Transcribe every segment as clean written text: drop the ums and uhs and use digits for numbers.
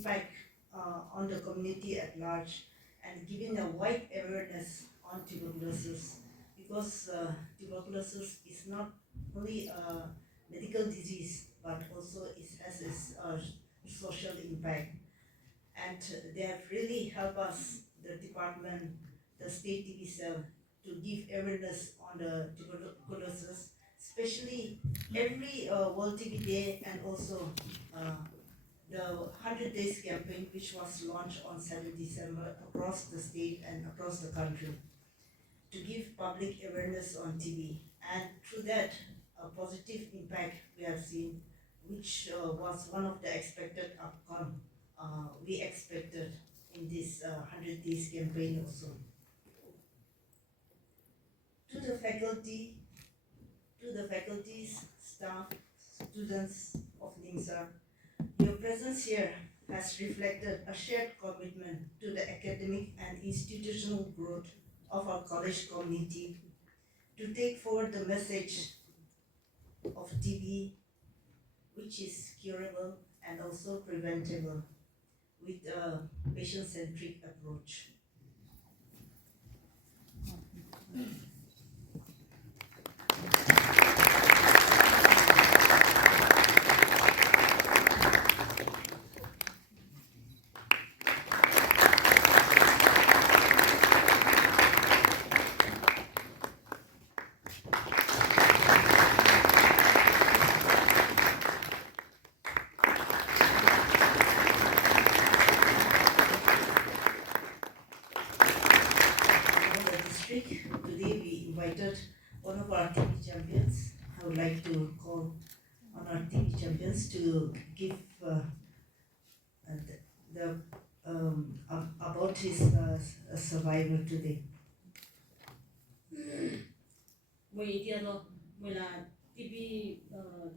impact on the community at large and giving a wide awareness on tuberculosis, because tuberculosis is not only a medical disease but also it has its social impact. And they have really helped us, the department, the state TB cell, to give awareness on the tuberculosis, especially every World TB Day, and also the 100 Days campaign, which was launched on 7 December across the state and across the country, to give public awareness on TB. And through that, a positive impact we have seen, which was one of the expected outcome we expected in this 100 Days campaign also. To the faculties, staff, students of NIMSR, your presence here has reflected a shared commitment to the academic and institutional growth of our college community, to take forward the message of TB, which is curable and also preventable, with a patient-centric approach. Today we invited one of our TB champions. I would like to call on our TB champions to give about his survival today. TB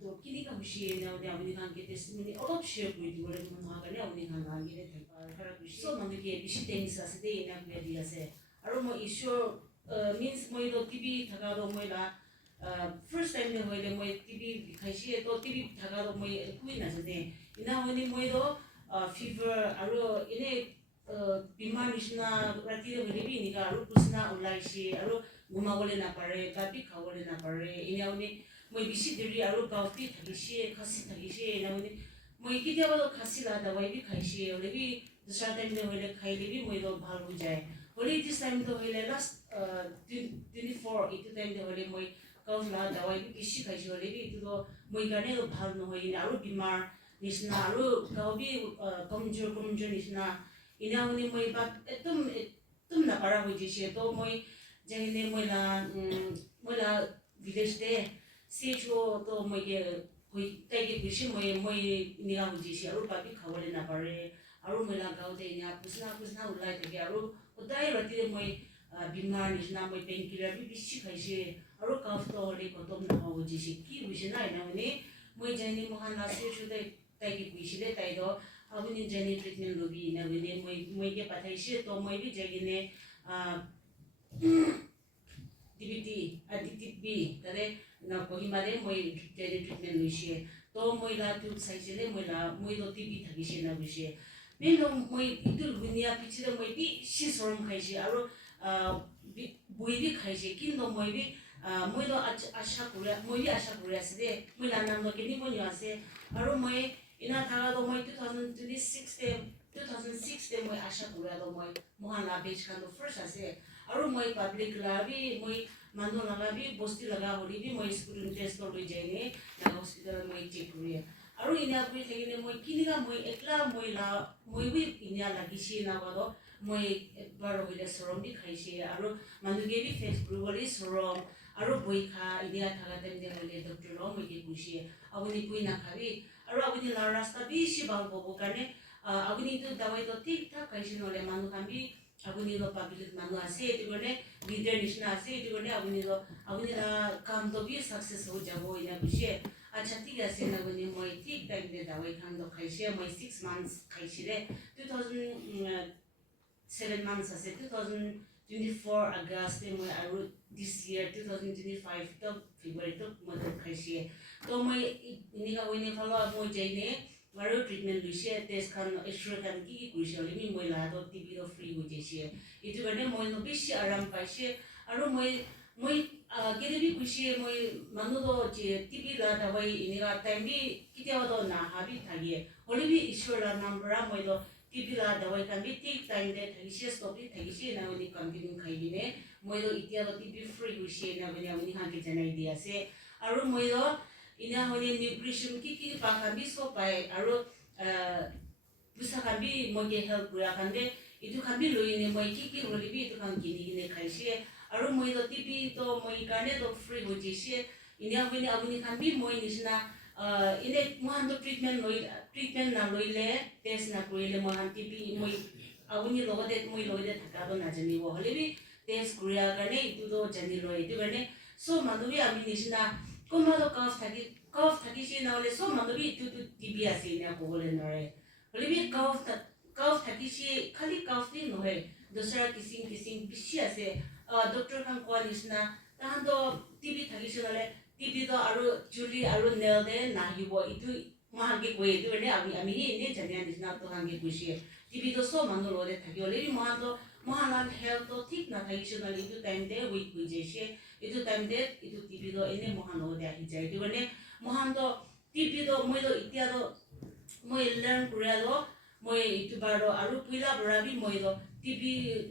to kini ka bushi na de amni kan ke testimony all of share with you when ha kan amni kan ga ge the kara bushi so manu ke bishi things as de na be dia se aro mo issue means mo do TB thaga do mo la first time ne hoile mo TB khaishi to TB thaga do mo kui na de ina honi mo do fever aro ine bimar nishna rati de bi ni ga aro kusna ulai shi aro guma gole na pare kapi khawole na pare ina honi moi bishi deri aro gauti thagishi khasi thagishi na moni moi ki jaba khasi la dawai bi khaishi ole bi dusra time de hoile khaile bi moi do bhal ho jay hoile this time to hoile last 24 it time de hoile moi kaus la dawai bi bishi khaishi ole bi to moi gane do bhal no hoine aro bimar nishna aro gau bi kamjor nishna ina honi moi ba tum na para ho jishi to moi jahine moi la village de CHO to moye koi tagi bishi moye niga hujishi aru papi khawale na pare aru mela gau de nya pusna ulai tagi aru udai rati de moye bimar nishna moye painkiller bi bishi khaishi aru cough to hole kotom na hujishi ki bishi na ina ni moye jani mohan na CHO de tagi bishi de tai do abuni jani treatment lobi na ni moye ke pathai shi to moye bi jagi ne DBT NTEP tare na Kohima de moi jani treatment luishi to moi la tube size le moi do TB thagishi na luishi melo moi itul bunia pichi de moi bi shi sorum khaishi aro bui bi khaishi kindo moi bi moi do asha kura ase moi la nam no kini mo ase aro moi ina thaga do moi 2006 de moi asha kura do moi mohan la page kan do first ase aro moi public la bi moi mando laga bi bosti laga hori bi moi student test to loi jaine na hospital moi check kuri aro ina kuri thagine moi kiniga moi ekla moi bi inya lagi shi na godo moi ekbar hoile sorom bi khaishi aro mando ge bi face brewery sorom aro boi kha idia thaga dem de hoile doctor lo moi ge kushi abuni pui na khabi aro abuni la rasta bi shi bal bobo kane abuni to dawai to thik thak khaishi nole mando kan bi abuni lo public manu ase etigone leader nishna ase etigone abuni la kam to bi success ho jabo ina bishi acha tik ase na goni moi tik time de dawai kham do khaishe moi 6 months khaishi re 7 months ase 2024 August moi aru this year 2025 to February to mo khaishe to moi iniga wini follow up mo jaine viral treatment luishe test khan x-ray khan ki kuise ole mi moi la do TB do free ho jeshe itu gane moi no bishi aram paise aro moi kede bi kuise moi manu do je TB la dawai iniga time bi kitia do na habi thagi ole bi ishwar la number moi do TB la dawai kan bi take time de thagi stop bi thagi na oni continue khai bi ne moi do itia do TB free kuise na bani oni han ke janai dia se aro moi do ina hone nutrition ki pa khan bi so pai aro bisa khan bi moi ke help kura khan de itu khan bi loine moi ki holi bi itu khan gini ne khaise aro moi do TB to moi karne do free ho jise ina hone abuni khan bi moi nisna ine mohan do treatment na loile test na koile mohan TB moi abuni logode moi logode thaka do na jani wo hole bi test kura karne itu do jani loi itu karne so manubi ami nisna komado cough thaki shi na ole so manubi itu TB ase na ko bole nare hole bi cough thaki shi khali cough din no hai dosra kising bishi ase doctor khan ko nisna tahan do TB thaki shi nale TB do aro juli aro nail de na hibo itu mahange ko itu ne ami ne janya nisna to hange kushi TB do so manu lo de thaki ole bi mahan health to thik na thaki shi nale itu time de week bujeshi itu time de itu TB do ene mohan lo de hi jai itu ne mohan do TB do moi do itia do moi learn kura do moi itu baro aru puila barabi moi do TB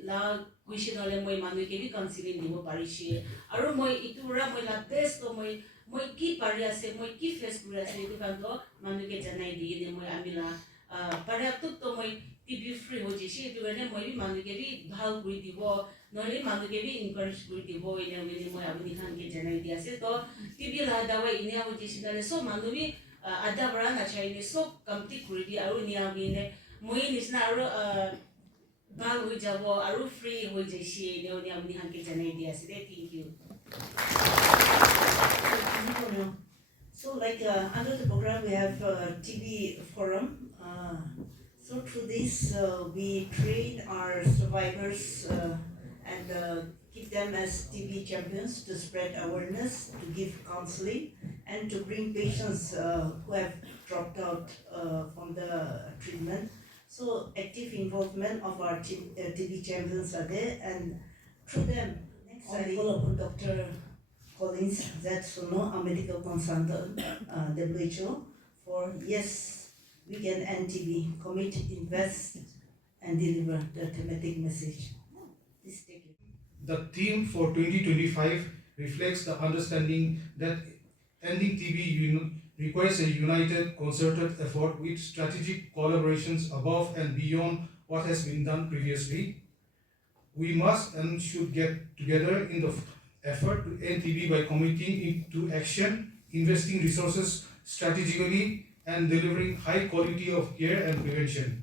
la kuisi nole moi manu ke bi counseling dibo parishi aru moi itu ra moi la best to moi ki pari ase moi ki face kura ase itu kan do manu ke janai di ne moi amila paraptuk to moi TB free ho jishi itu ne moi bi manu ke bi bhal kuri dibo nole manu ke bi encourage kuri dibo ine moi abuni khan ke janai di ase to TB la dawa ine ho jishi nale so manu bi ada bara na chai ne so complete kuri di aru ni abi ne moi nisna aru bhal ho jabo aru free ho jishi ne oni abuni khan ke janai di ase thank you. So like under the program we have TB forum. So through this we train our survivors and keep them as TB champions to spread awareness, to give counseling, and to bring patients who have dropped out from the treatment. So active involvement of our TB champions are there, and through them, I follow up with Dr. Collins, that's a medical consultant, WHO, for yes, we can end TB, commit, invest, and deliver the thematic message. Please take it. The theme for 2025 reflects the understanding that ending TB requires a united, concerted effort with strategic collaborations above and beyond what has been done previously. We must and should get together in the effort to end TB by committing into action, investing resources strategically, and delivering high quality of care and prevention.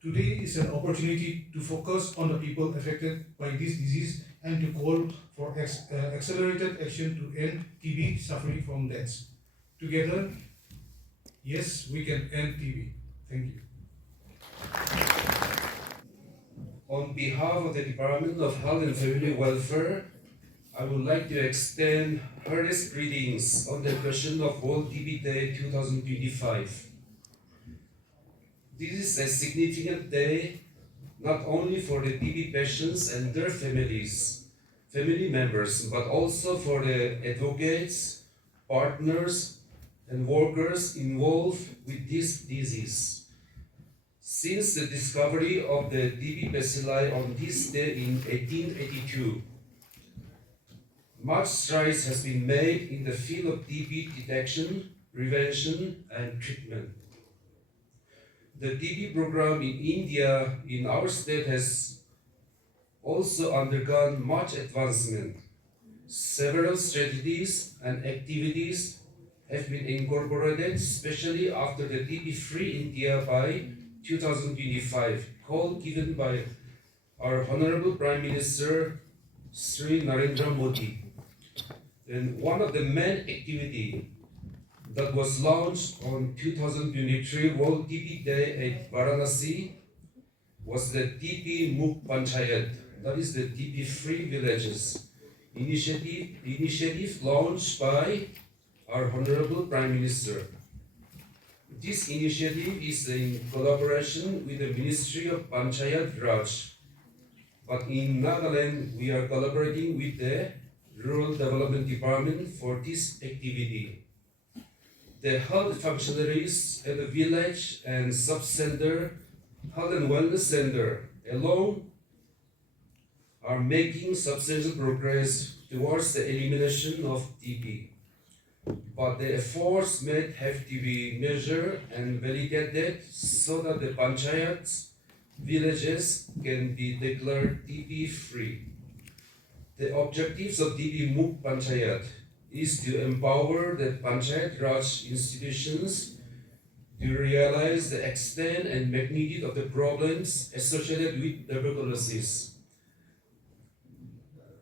Today is an opportunity to focus on the people affected by this disease and to call for accelerated action to end TB suffering from deaths. Together, yes, we can end TB. Thank you. On behalf of the Department of Health and Family Welfare, I would like to extend earnest greetings on the occasion of World TB Day 2025. This is a significant day not only for the TB patients and their family members, but also for the advocates, partners, and workers involved with this disease. Since the discovery of the TB bacilli on this day in 1882, much strides has been made in the field of TB detection, prevention, and treatment. The TB program in India, in our state, has also undergone much advancement. Several strategies and activities have been incorporated, especially after the TB-free India by 2025 call given by our Honorable Prime Minister Sri Narendra Modi. And one of the main activity that was launched on 2023 World TB Day at Varanasi was the TB Mukh Panchayat, that is the TB-free villages initiative launched by our Honorable Prime Minister. This initiative is in collaboration with the Ministry of Panchayat Raj. But in Nagaland, we are collaborating with the Rural Development Department for this activity. The health functionaries at the village and sub-center, health and wellness center alone are making substantial progress towards the elimination of TB. But the efforts made have to be measured and validated so that the panchayats, villages can be declared TB free. The objectives of TB Mukt Panchayat is to empower the Panchayat Raj institutions to realize the extent and magnitude of the problems associated with tuberculosis.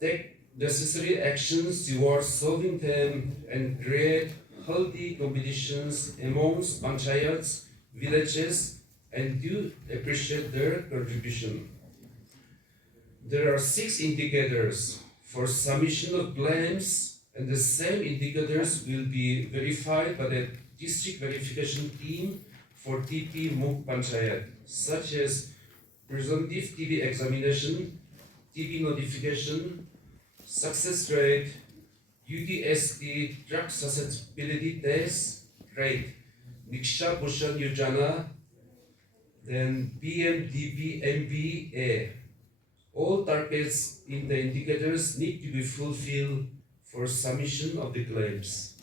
Take necessary actions towards solving them and create healthy competitions amongst panchayats, villages, and do appreciate their contribution. There are 6 indicators for submission of claims, and the same indicators will be verified by the district verification team for TB Mukt Panchayat, such as presumptive TB examination, TB notification, success rate, UTST drug susceptibility test rate, Niksha Bhushan Yojana, then PMDB MBA. All targets in the indicators need to be fulfilled for submission of the claims.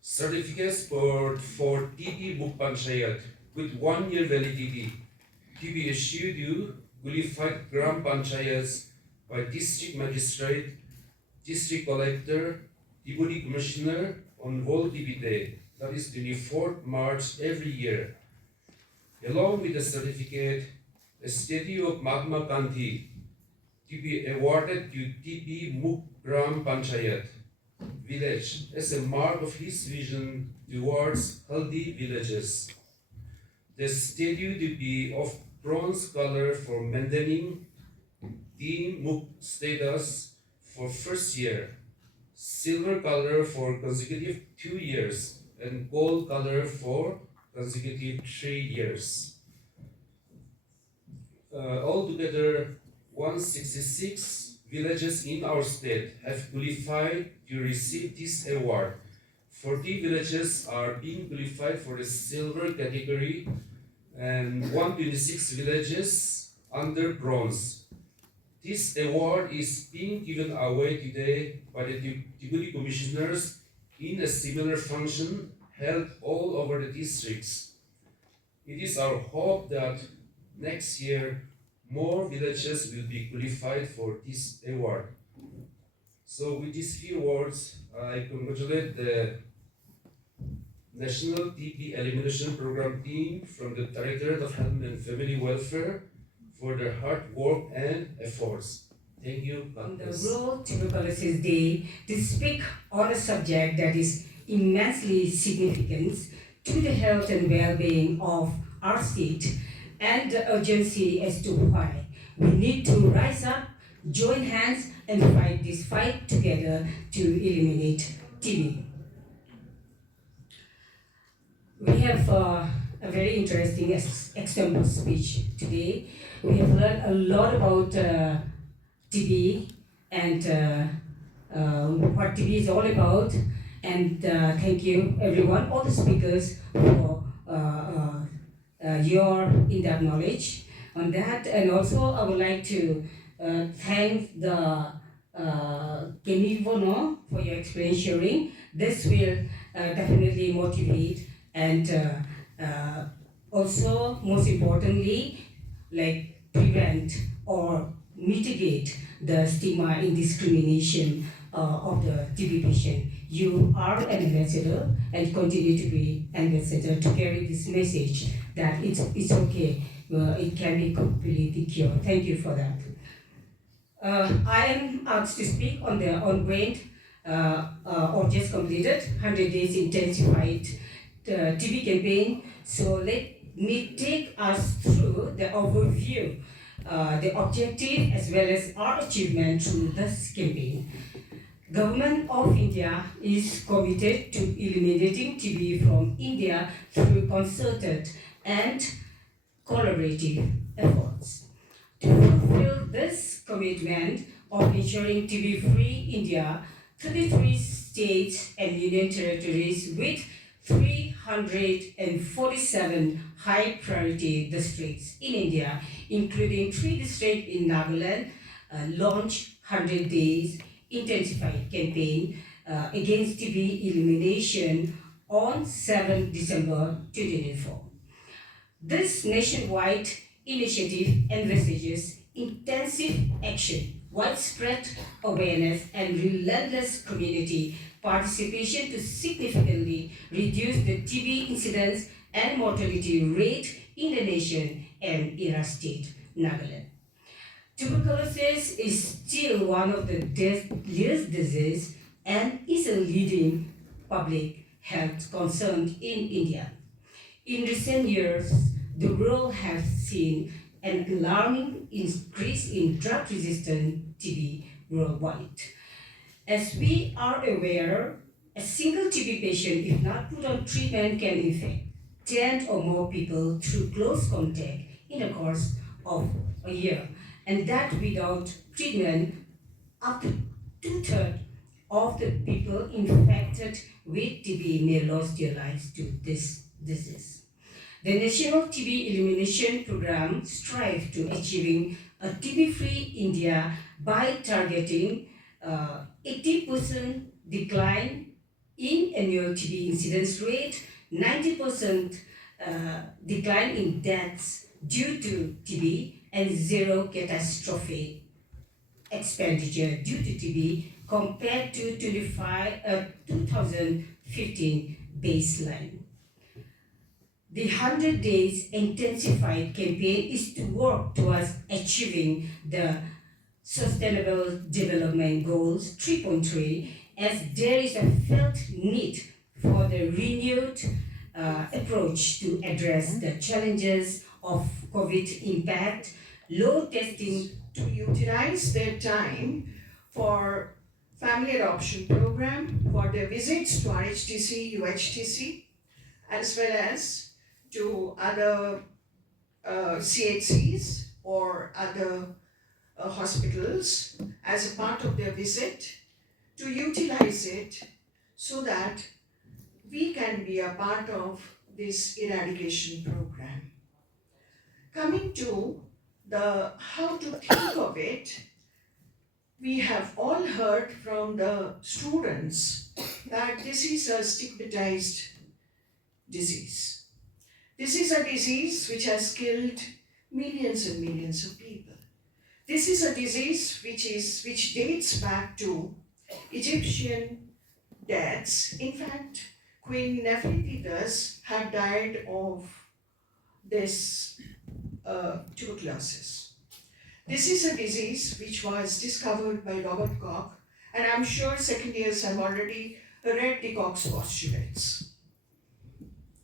Certificates for TB Mukt Panchayat with 1-year validity to be issued to qualified Gram Panchayats by District Magistrate, District Collector, Deputy Commissioner on World TB Day, that is 24th March every year. Along with the certificate, a statue of Mahatma Gandhi to be awarded to TB Mukt Gram Panchayat village as a mark of his vision towards healthy villages. The statue to be of bronze color for maintaining TB Mukt status for first year, silver color for consecutive 2 years, and gold color for consecutive 3 years. Altogether, 166 villages in our state have qualified to receive this award. 40 villages are being qualified for the silver category and 126 villages under bronze. This award is being given away today by the deputy commissioners in a similar function held all over the districts. It is our hope that next year more villages will be qualified for this award. So with these few words, I congratulate the National TB Elimination Programme team from the Directorate of Health and Family Welfare for their hard work and efforts. Thank you. On the World Tuberculosis Day, to speak on a subject that is immensely significant to the health and well-being of our state, and the urgency as to why we need to rise up, join hands, and fight this fight together to eliminate TB. We have a very interesting external speech today. We have learned a lot about TB and what TB is all about. And thank you, everyone, all the speakers, for your in-depth knowledge on that. And also, I would like to thank the Kohima for your experience sharing. This will definitely motivate and also, most importantly, like prevent or mitigate the stigma and discrimination of the TB patient. You are an ambassador and continue to be ambassador to carry this message that it's okay, it can be completely cured. Thank you for that. I am asked to speak on the ongoing or just completed 100 days intensified TB campaign. So let me take us through the overview, the objective as well as our achievement through this campaign. Government of India is committed to eliminating TB from India through concerted and collaborative efforts. To fulfill this commitment of ensuring TB-free India, 33 states and union territories with 347 high-priority districts in India, including 3 districts in Nagaland, launched 100 days intensified campaign against TB elimination on 7 December 2024. This nationwide initiative envisages intensive action, widespread awareness, and relentless community participation to significantly reduce the TB incidence and mortality rate in the nation and in our state, Nagaland. Tuberculosis is still one of the deadliest diseases and is a leading public health concern in India. In recent years, the world has seen an alarming increase in drug-resistant TB worldwide. As we are aware, a single TB patient, if not put on treatment, can infect 10 or more people through close contact in the course of a year, and that without treatment, up to 2/3 of the people infected with TB may lose their lives to this disease. The National TB Elimination Programme strives to achieving a TB-free India by targeting 80% decline in annual TB incidence rate, 90% decline in deaths due to TB, and zero catastrophic expenditure due to TB compared to 2015 baseline. The 100 days intensified campaign is to work towards achieving the Sustainable Development Goals 3.3, as there is a felt need for the renewed approach to address the challenges of COVID impact, low testing, to utilize their time for family adoption program, for their visits to RHTC, UHTC, as well as to other CHCs or other hospitals as a part of their visit, to utilize it so that we can be a part of this eradication program. Coming to the how to think of it, we have all heard from the students that this is a stigmatized disease. This is a disease which has killed millions and millions of people. This is a disease which dates back to Egyptian deaths. In fact, Queen Nefertiti's had died of this tuberculosis. This is a disease which was discovered by Robert Koch, and I'm sure second years have already read the Koch's postulates.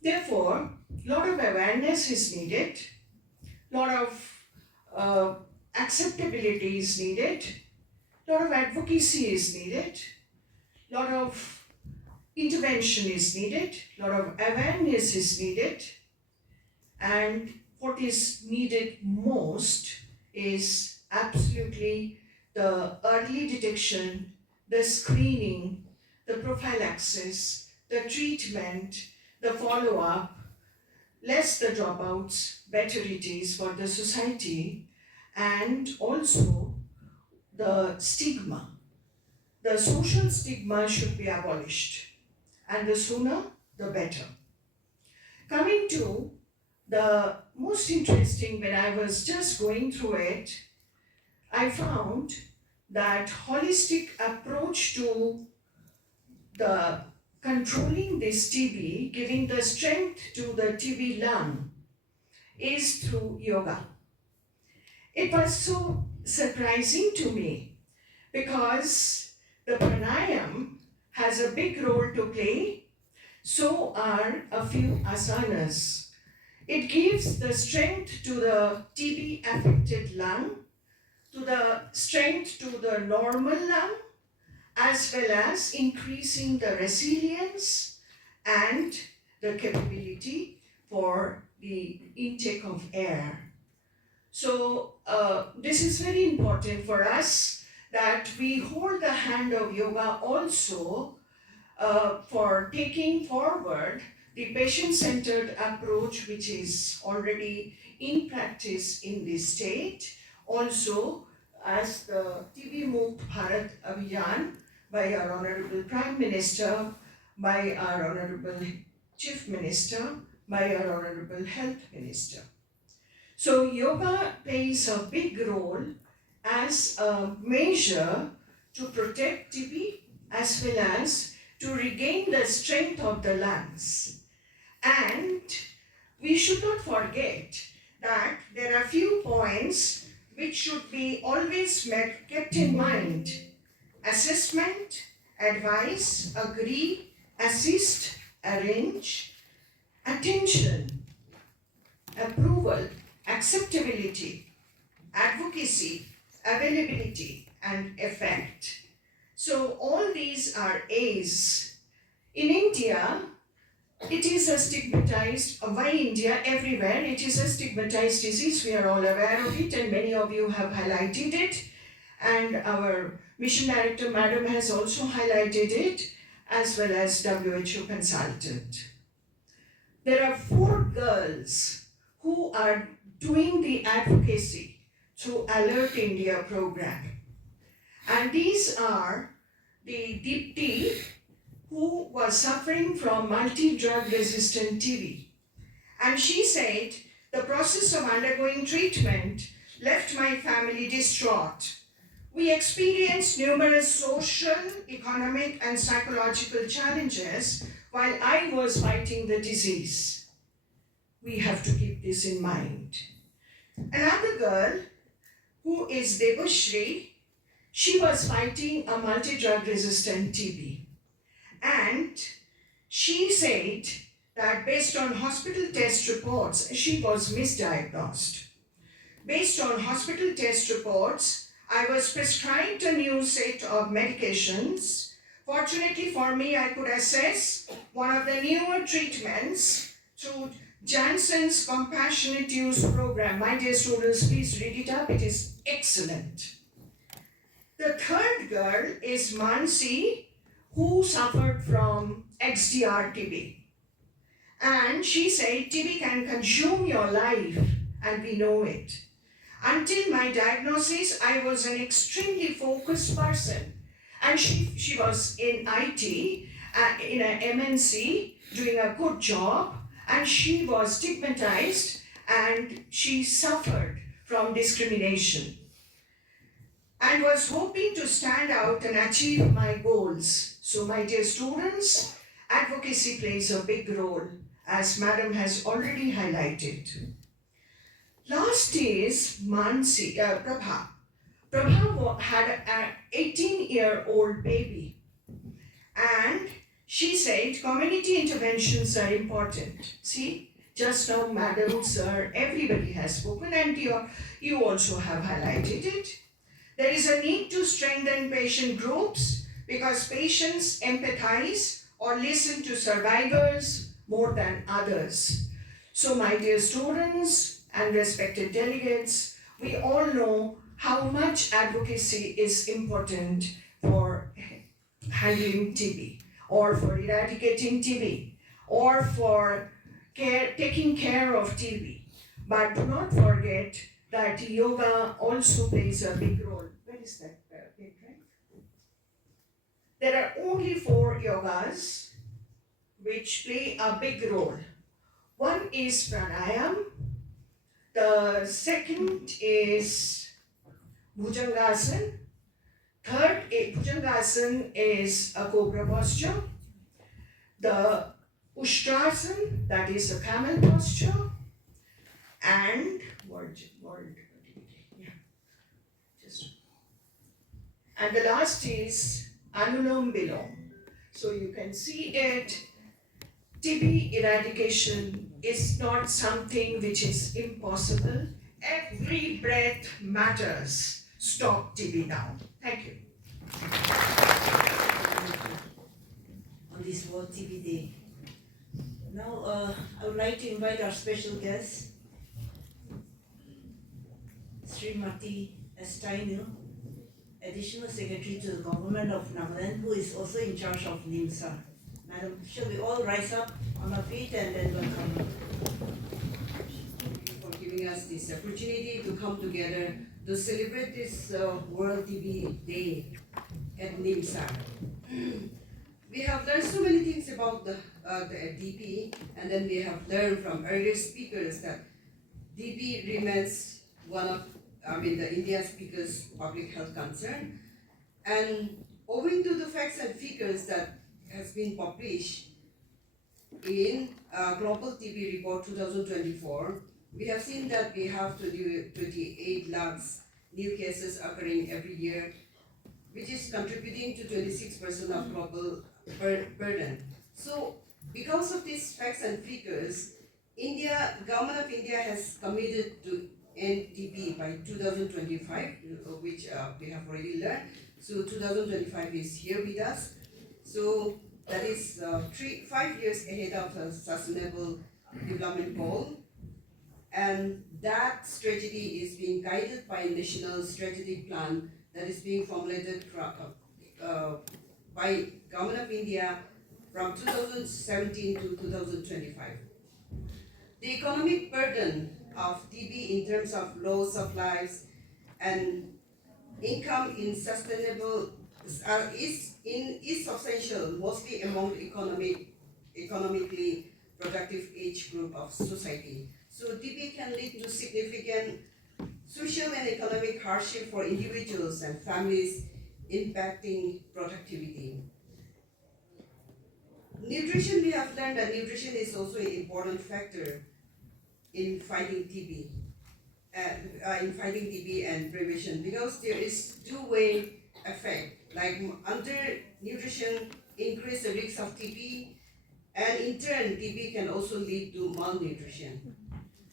Therefore, a lot of awareness is needed, a lot of acceptability is needed, a lot of advocacy is needed, a lot of intervention is needed, a lot of awareness is needed, and what is needed most is absolutely the early detection, the screening, the prophylaxis, the treatment, the follow-up. Less the dropouts, better it is for the society, and also the stigma. The social stigma should be abolished, and the sooner the better. Coming to the most interesting, when I was just going through it, I found that holistic approach to the controlling this TB, giving the strength to the TB lung, is through yoga. It was so surprising to me because the pranayam has a big role to play, so are a few asanas. It gives the strength to the TB affected lung, to the strength to the normal lung, as well as increasing the resilience and the capability for the intake of air. So this is very important for us that we hold the hand of yoga also for taking forward the patient-centered approach which is already in practice in this state. Also, as the TB Mukt Bharat Abhiyan by our Honorable Prime Minister, by our Honorable Chief Minister, by our Honorable Health Minister. So yoga plays a big role as a measure to protect TB as well as to regain the strength of the lungs. And we should not forget that there are few points which should be always kept in mind. Assessment, advise, agree, assist, arrange, attention, approval, acceptability, advocacy, availability, and effect. So all these are A's. In India, it is a stigmatized, why India? Everywhere, it is a stigmatized disease. We are all aware of it and many of you have highlighted it. And our mission director, madam, has also highlighted it, as well as WHO consultant. There are 4 girls who are doing the advocacy through Alert India program. And these are the Dipti, who was suffering from multi-drug resistant TB. And she said, the process of undergoing treatment left my family distraught. We experienced numerous social, economic, and psychological challenges while I was fighting the disease. We have to keep this in mind. Another girl, who is Debashri, she was fighting a multi-drug resistant TB. And she said that based on hospital test reports, she was misdiagnosed. Based on hospital test reports, I was prescribed a new set of medications. Fortunately for me, I could assess one of the newer treatments through Janssen's Compassionate Use Program. My dear students, please read it up. It is excellent. The third girl is Mansi, who suffered from XDR TB. And she said, TB can consume your life, and we know it. Until my diagnosis, I was an extremely focused person. And she was in IT, in an MNC, doing a good job, and she was stigmatized, and she suffered from discrimination, and was hoping to stand out and achieve my goals. So my dear students, advocacy plays a big role, as madam has already highlighted. Last is Mansi, Prabha. Prabha had an 18-year-old baby, and she said community interventions are important. See, just now madam, sir, everybody has spoken, and you also have highlighted it. There is a need to strengthen patient groups because patients empathize or listen to survivors more than others. So my dear students and respected delegates, we all know how much advocacy is important for handling TB, or for eradicating TB, or for taking care of TB. But do not forget that yoga also plays a big role. Where is that page, right? There are only 4 yogas which play a big role. One is pranayam, the second is bhujangasana, third bhujangasana is a cobra posture, the ustrasana, that is a camel posture, and and the last is Anulom Bilom. So you can see it. TB eradication is not something which is impossible. Every breath matters. Stop TB now. Thank you. on this World TB Day. Now, I would like to invite our special guest, Srimati S. Tainiu, Additional Secretary to the Government of Nagaland, who is also in charge of NIMSR. Madam, shall we all rise up on our feet and then welcome her? For giving us this opportunity to come together to celebrate this World TB Day at NIMSR. We have learned so many things about the TB, and then we have learned from earlier speakers that TB remains one of, the Indian speakers' public health concern. And owing to the facts and figures that has been published in Global TB Report 2024, we have seen that we have 28 lakhs new cases occurring every year, which is contributing to 26% of global burden. So, because of these facts and figures, Government of India has committed to end TB by 2025, which we have already learned. So 2025 is here with us. So that is 5 years ahead of the Sustainable Development Goal. And that strategy is being guided by a national strategic plan that is being formulated by Government of India from 2017 to 2025. The economic burden of TB in terms of loss of lives and income in sustainable is substantial, mostly among the economically productive age group of society. So TB can lead to significant social and economic hardship for individuals and families, impacting productivity. Nutrition, we have learned that nutrition is also an important factor in fighting TB, and prevention, because there is two-way effect. Like undernutrition increase the risk of TB, and in turn TB can also lead to malnutrition.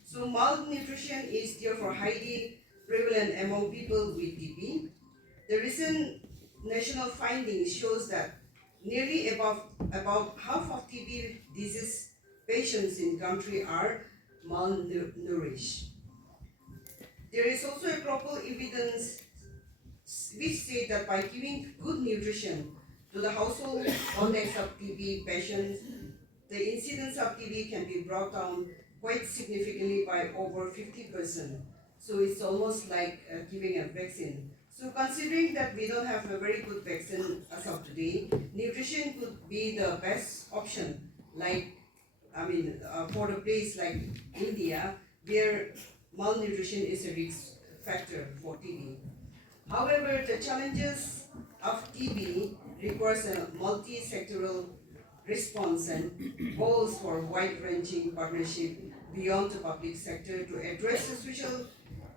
So malnutrition is therefore highly prevalent among people with TB. The recent national findings shows that nearly about half of TB disease patients in country are malnourished. There is also a global evidence which says that by giving good nutrition to the household context of TB patients, the incidence of TB can be brought down quite significantly by over 50%. So it's almost like giving a vaccine. So considering that we don't have a very good vaccine as of today, nutrition could be the best option, for a place like India, where malnutrition is a risk factor for TB. However, the challenges of TB requires a multi-sectoral response and calls for wide-ranging partnership beyond the public sector to address the social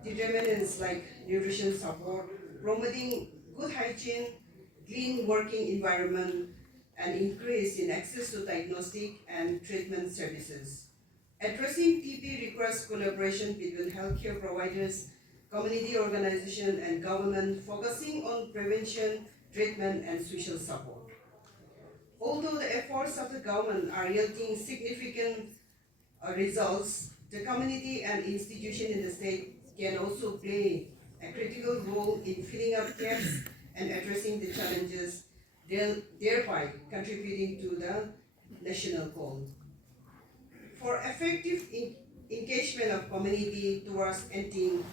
determinants like nutrition support, promoting good hygiene, clean working environment, and increase in access to diagnostic and treatment services. Addressing TB requires collaboration between healthcare providers, community organizations, and government, focusing on prevention, treatment, and social support. Although the efforts of the government are yielding significant results, the community and institutions in the state can also play a critical role in filling up gaps and addressing the challenges, thereby contributing to the national goal. For effective engagement of community towards ending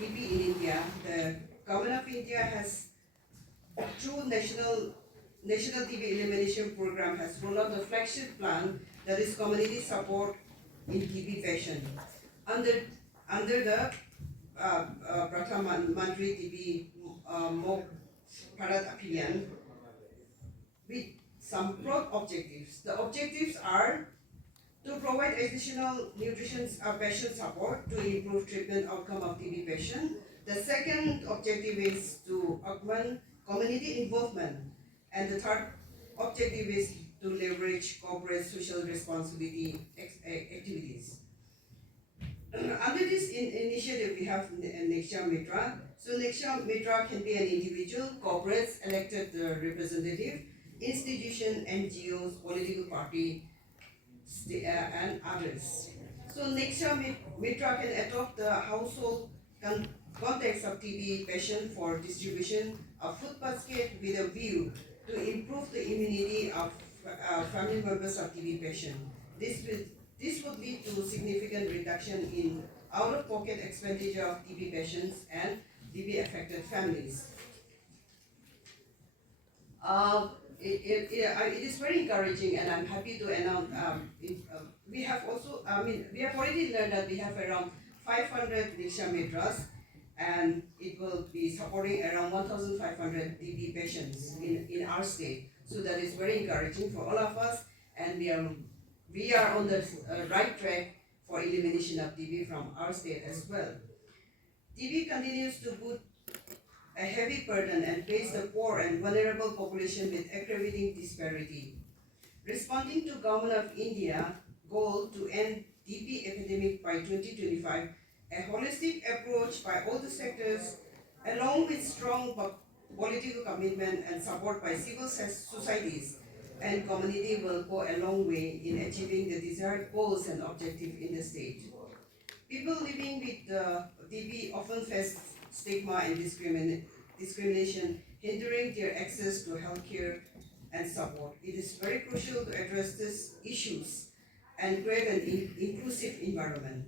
TB in India, the Government of India has, through National TB Elimination Programme, has rolled out a flagship plan that is community support in TB patients. Under the Pradhan Mantri TB Mok Bharat Abhiyan, with some broad objectives. The objectives are to provide additional nutrition patient support to improve treatment outcome of TB patients. The second objective is to augment community involvement. And the third objective is to leverage corporate social responsibility activities. Under this initiative, we have Neksha Mitra. So Neksha Mitra can be an individual, corporates, elected representative, institution, NGOs, political party, and others. So Neksha Mitra can adopt the household context of TB patient for distribution of food basket with a view to improve the immunity of family members of TB patient. This would lead to significant reduction in out-of-pocket expenditure of TB patients and TB-affected families. It is very encouraging, and I'm happy to announce we have also, we have already learned that we have around 500 Neksha Mitras, and it will be supporting around 1,500 TB patients in our state. So that is very encouraging for all of us, and we are on the right track for elimination of TB from our state as well. TB continues to put a heavy burden and face the poor and vulnerable population with aggravating disparity. Responding to Government of India goal to end TB epidemic by 2025, a holistic approach by all the sectors, along with strong political commitment and support by civil societies and community, will go a long way in achieving the desired goals and objectives in the state. People living with TB often face stigma and discrimination, hindering their access to healthcare and support. It is very crucial to address these issues and create an inclusive environment.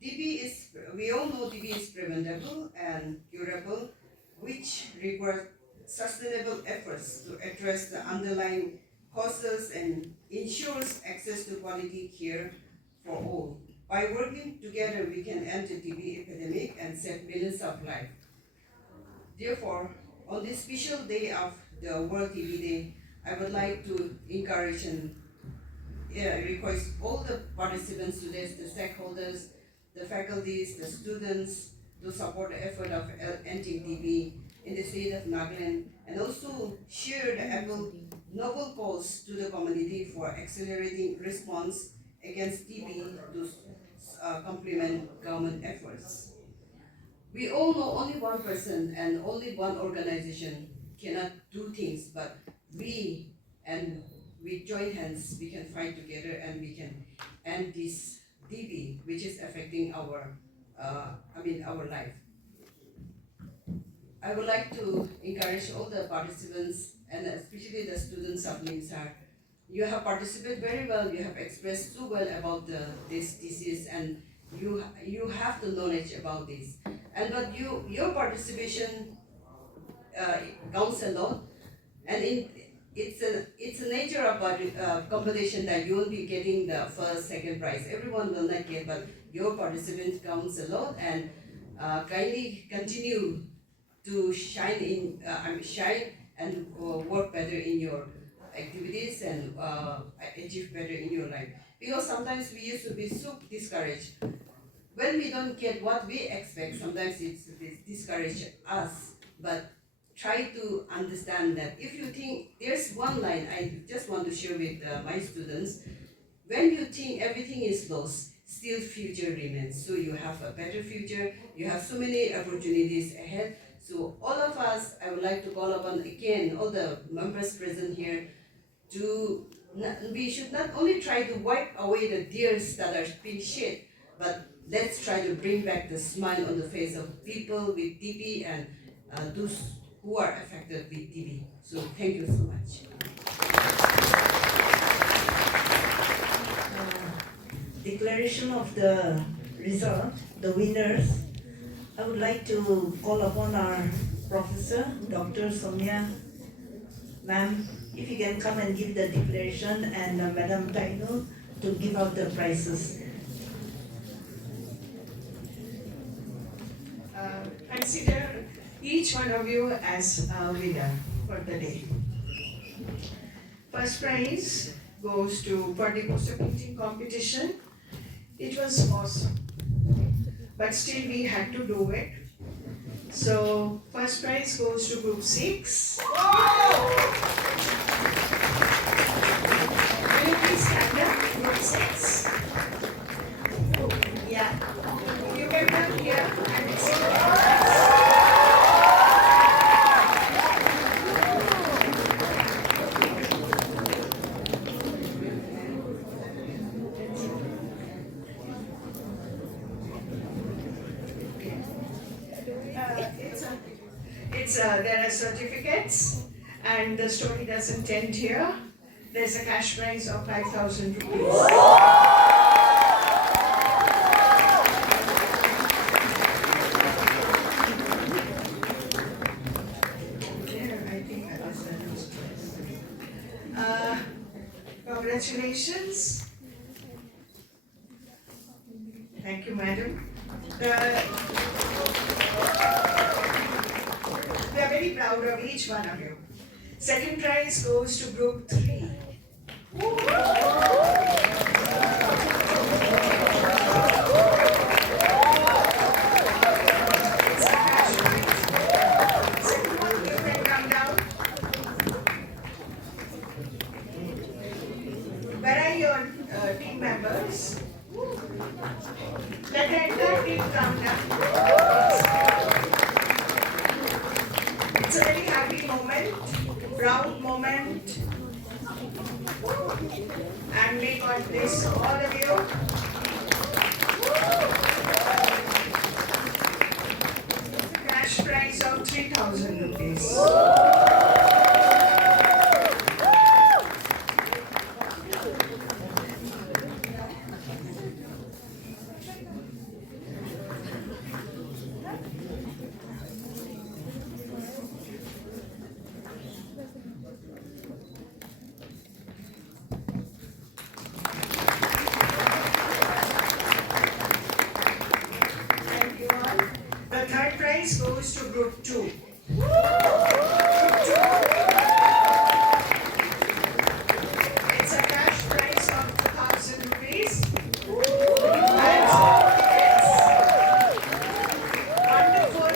We all know TB is preventable and curable, which requires sustainable efforts to address the underlying causes and ensures access to quality care for all. By working together, we can end the TB epidemic and save millions of lives. Therefore, on this special day of the World TB Day, I would like to encourage and request all the participants today, the stakeholders, the faculties, the students, to support the effort of ending TB in the state of Nagaland, and also share the noble cause to the community for accelerating response against TB to complement government efforts. We all know only one person and only one organization cannot do things, but with joint hands, we can fight together and we can end this TB, which is affecting our life. I would like to encourage all the participants and especially the students of NIMSR. You have participated very well, you have expressed so well about this disease, and you have the knowledge about this. But your participation counts a lot, and it's a nature of competition that you will be getting the first, second prize. Everyone will not get, but your participation counts a lot, and kindly continue to shine and work better in your activities and achieve better in your life. Because sometimes we used to be so discouraged. When we don't get what we expect, sometimes it discourages us. But try to understand that if you think, there's one line I just want to share with my students. When you think everything is lost, still future remains. So you have a better future, you have so many opportunities ahead. So all of us, I would like to call upon again, all the members present here, we should not only try to wipe away the tears that are being shed, but let's try to bring back the smile on the face of people with TB and those who are affected with TB. So thank you so much. Declaration of the result, the winners. I would like to call upon our professor, Dr. Soumya. Ma'am, if you can come and give the declaration, and Madam Tainiu to give out the prizes. Consider each one of you as a winner for the day. First prize goes to for the poster painting competition. It was awesome, but still we had to do it. So first prize goes to group 6. Will you please stand up, group 6? Yeah. India and its there are certificates, and the story doesn't end here. There's a cash prize of 5,000 rupees. Congratulations. Thank you, madam. We are very proud of each one of you. Second prize goes to group 3. Second one, you can come down. Where are your team members? Let the entire team come down. It's a very happy moment, proud moment, and may God bless all of you. Cash prize of 3,000 rupees. Goes to group 2. Group 2. It's a cash prize of 2,000 rupees. And it's wonderful.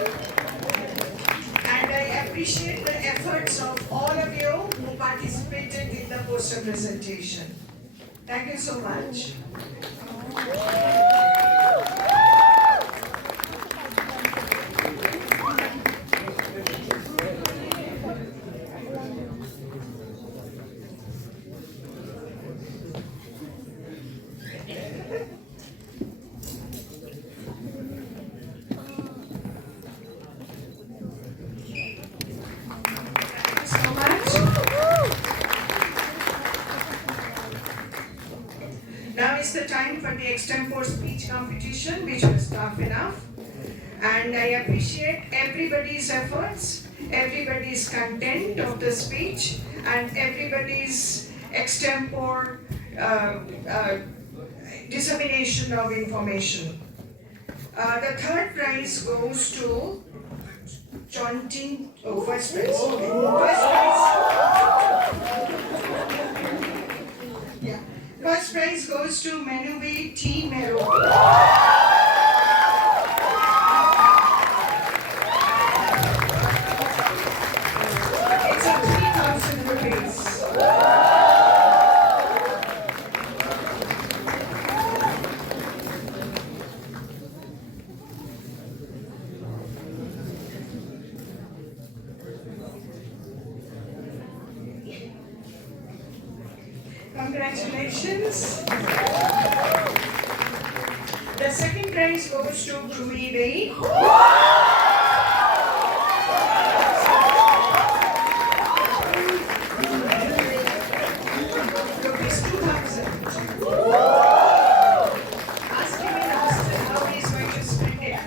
And I appreciate the efforts of all of you who participated in the poster presentation. Thank you so much. Now is the time for the extempore speech competition, which was tough enough. And I appreciate everybody's efforts, everybody's content of the speech, and everybody's extempore dissemination of information. The third prize goes to Chanting. Oh, first prize. First prize. Yeah. First prize goes to Menuwe T. Mero. It's a 3,000 rupees. Congratulations. The second prize goes to Krumi. Rupees 2,000. Ask him in Austin how he's going to spend it.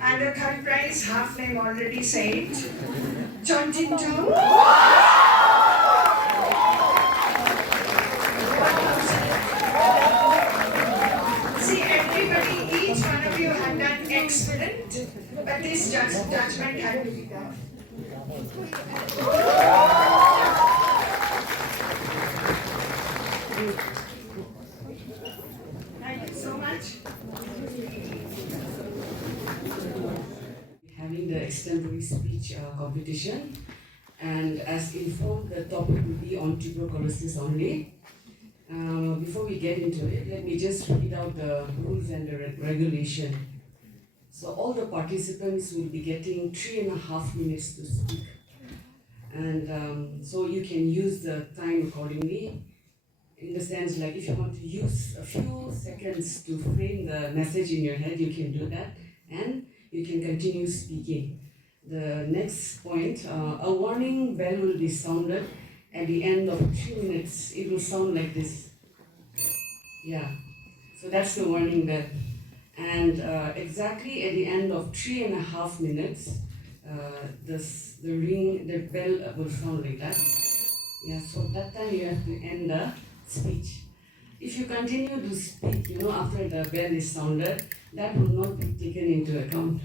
And the third prize, half name already said, Chanting Tom. See, everybody, each one of you had done excellent, but this judgment had to be done. Thank you so much. Having the extempore speech competition. And as informed, the topic will be on tuberculosis only. Before we get into it, let me just read out the rules and the regulation. So all the participants will be getting 3.5 minutes to speak. And so you can use the time accordingly, in the sense like if you want to use a few seconds to frame the message in your head, you can do that, and you can continue speaking. The next point, a warning bell will be sounded at the end of 3 minutes. It will sound like this. Yeah, so that's the warning bell. And exactly at the end of 3.5 minutes, the bell will sound like that. Yeah, so that time you have to end the speech. If you continue to speak, after the bell is sounded, that will not be taken into account.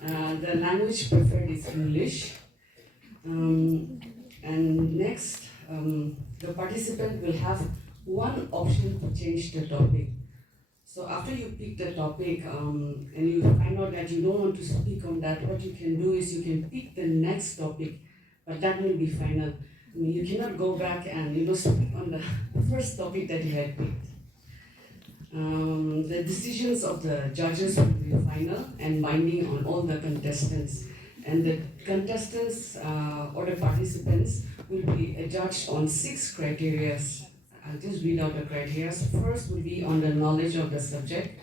The language preferred is English. And next, the participant will have one option to change the topic. So after you pick the topic and you find out that you don't want to speak on that, what you can do is you can pick the next topic, but that will be final. I mean, you cannot go back and speak on the first topic that you had picked. The decisions of the judges will be final and binding on all the contestants. And the contestants or the participants will be judged on 6 criteria. I'll just read out the criteria. First will be on the knowledge of the subject.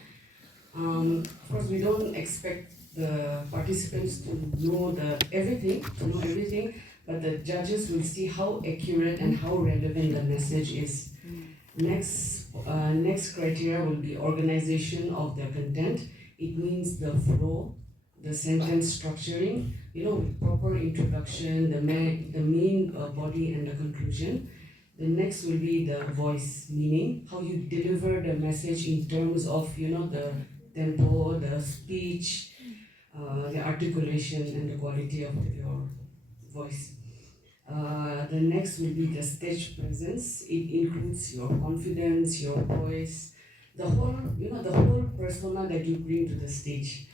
Of course, we don't expect the participants to know everything, but the judges will see how accurate and how relevant the message is. Next criteria will be organization of the content. It means the flow, the sentence structuring, with proper introduction, the main body and the conclusion. The next will be the voice, meaning how you deliver the message in terms of, the tempo, the speech, the articulation and the quality of your voice. The next will be the stage presence. It includes your confidence, your voice, the whole persona that you bring to the stage.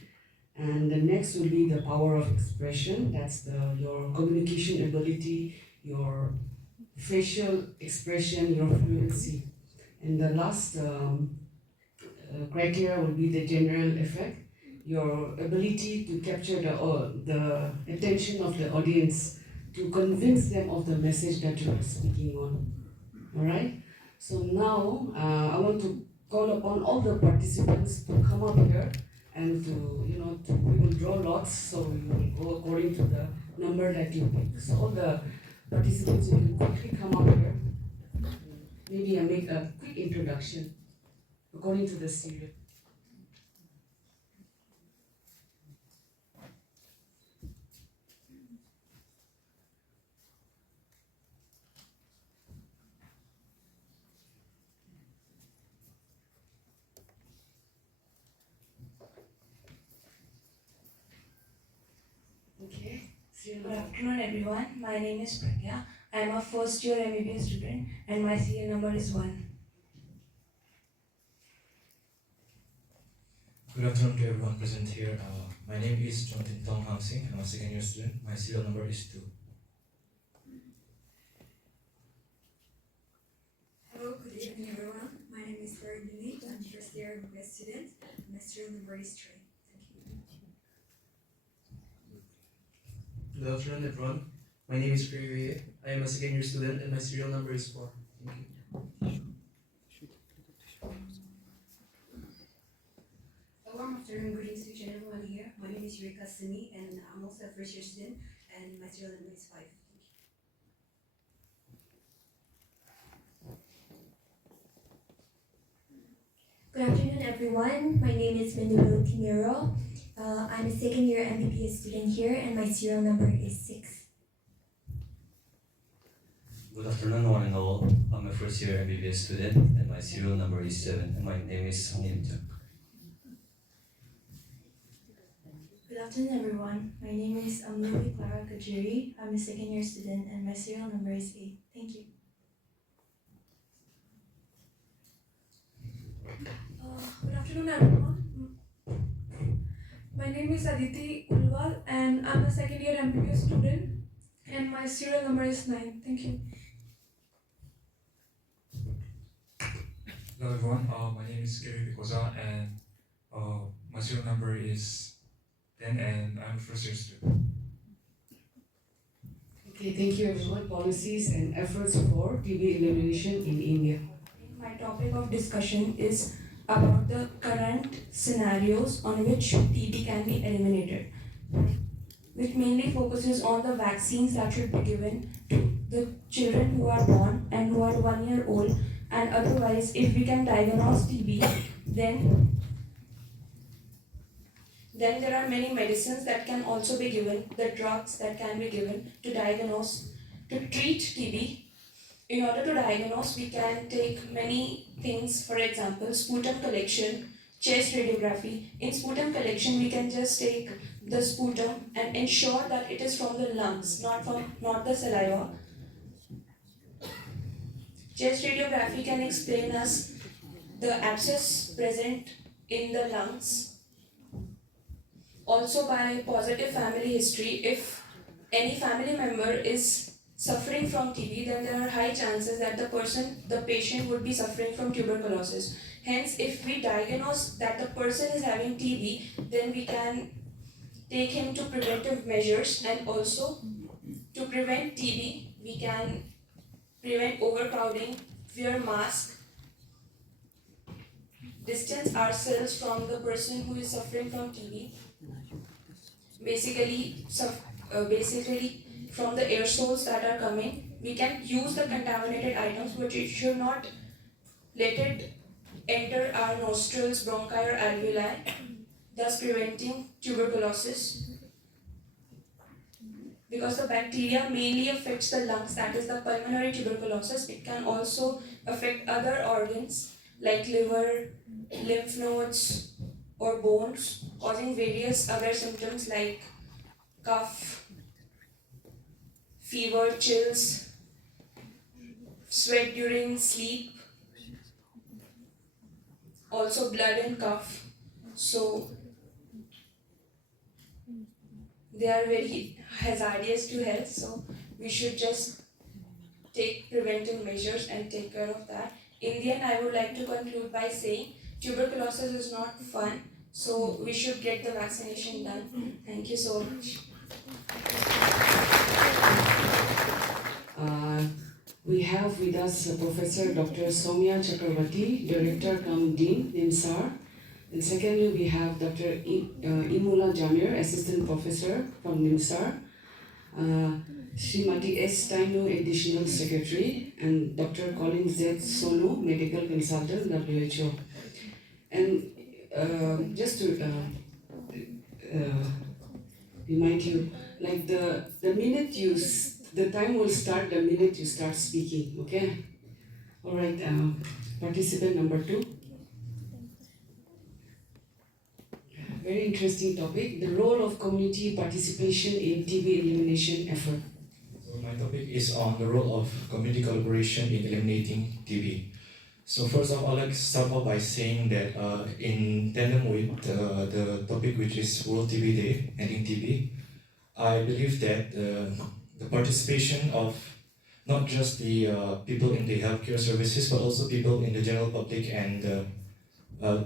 And the next will be the power of expression. That's your communication ability, your facial expression, your fluency. And the last criteria will be the general effect, your ability to capture the attention of the audience, to convince them of the message that you are speaking on. Alright? So now I want to call upon all the participants to come up here and we will draw lots, so we will go according to the number that you pick. So all the participants, you can quickly come up here. Maybe I make a quick introduction according to the serial. Okay. Good afternoon, everyone. My name is Pragya. I am a first year MBBS student and my serial number is 1. Good afternoon to everyone present here. My name is Jonathan Tong Hang Sing. I'm a second year student. My serial number is 2. Hello, good evening, everyone. My name is Faridini. I'm first year MBBS student. My serial number is 3. Good afternoon, everyone. My name is Priya. I am a second year student and my serial number is 4. Thank you. A warm afternoon, greetings to each and everyone here. My name is Yurika Sini and I'm also a first year student and my serial number is 5. Good afternoon, everyone. My name is Manuel Timero. I'm a second year MBBS student here and my serial number is 6. Good afternoon, one and all. I'm a first year MBBS student and my serial number is 7 and my name is NIMSR. Good afternoon, everyone. My name is Amnuri Clara Kajiri. I'm a second year student and my serial number is 8. Thank you. Good afternoon, everyone. My name is Aditi Ulwal and I'm a second year MBBS student and my serial number is 9. Thank you. Hello everyone, my name is Gary Koza and my serial number is 10 and I'm a first year student. Okay, thank you everyone. Policies and efforts for TB elimination in India. My topic of discussion is about the current scenarios on which TB can be eliminated, which mainly focuses on the vaccines that should be given to the children who are born and who are 1 year old, and otherwise if we can diagnose TB, then there are many medicines that can also be given, the drugs that can be given to diagnose, to treat TB. In order to diagnose, we can take many things, for example, sputum collection, chest radiography. In sputum collection, we can just take the sputum and ensure that it is from the lungs, not the saliva. Chest radiography can explain us the abscess present in the lungs. Also, by positive family history, if any family member is suffering from TB, then there are high chances that the patient would be suffering from tuberculosis. Hence, if we diagnose that the person is having TB, then we can take him to preventive measures, and also to prevent TB, we can prevent overcrowding, wear mask, distance ourselves from the person who is suffering from TB. Basically from the aerosols that are coming, we can use the contaminated items, but it should not let it enter our nostrils, bronchi or alveoli, thus preventing tuberculosis. Because the bacteria mainly affects the lungs, that is the pulmonary tuberculosis. It can also affect other organs like liver, lymph nodes or bones, causing various other symptoms like cough, fever, chills, sweat during sleep, also blood and cough. So they are very hazardous to health, so we should just take preventive measures and take care of that. In the end, I would like to conclude by saying tuberculosis is not fun, so we should get the vaccination done. Thank you so much. We have with us Professor Dr. Soumya Chakravarti, Director cum Dean, NIMSR. And secondly, we have Dr. Imula Jamir, Assistant Professor from NIMSR. Srimati S. Tainiu, Additional Secretary, and Dr. Colin Z. Sonu, Medical Consultant, WHO. And just to remind you, like the time will start the minute you start speaking, okay? All right, participant number 2. Very interesting topic, the role of community participation in TB elimination effort. So my topic is on the role of community collaboration in eliminating TB. So first of all, I'd like to start off by saying that in tandem with the topic which is World TB Day, Ending TB, I believe that the participation of not just the people in the healthcare services, but also people in the general public and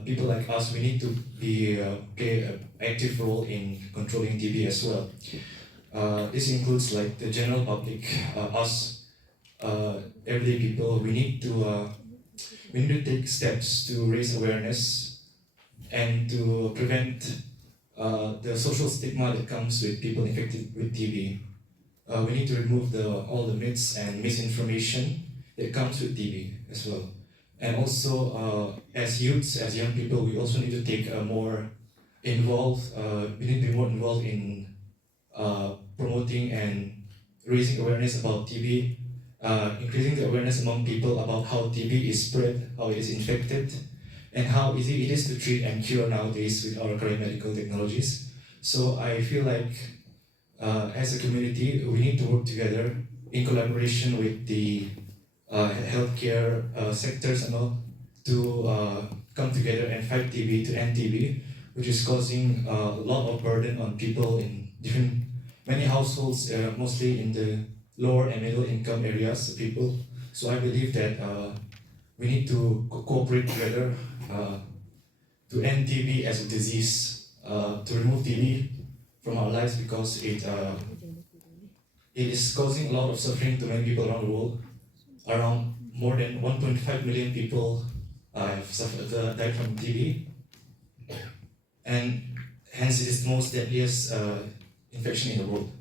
people like us, we need to play an active role in controlling TB as well. This includes like the general public, us, everyday people. We need to take steps to raise awareness and to prevent the social stigma that comes with people infected with TB. We need to remove all the myths and misinformation that comes with TB as well. And also, as youths, as young people, we also need to take more involved. We need to be more involved in promoting and raising awareness about TB, increasing the awareness among people about how TB is spread, how it is infected, and how easy it is to treat and cure nowadays with our current medical technologies. So I feel like as a community, we need to work together in collaboration with the healthcare sectors and all to come together and fight TB, to end TB. which is causing a lot of burden on people in many households, mostly in the lower and middle income areas, people. So I believe that we need to cooperate together to end TB as a disease, to remove TB from our lives, because it is causing a lot of suffering to many people around the world. Around more than 1.5 million people died from TB, and hence it is the most deadliest infection in the world.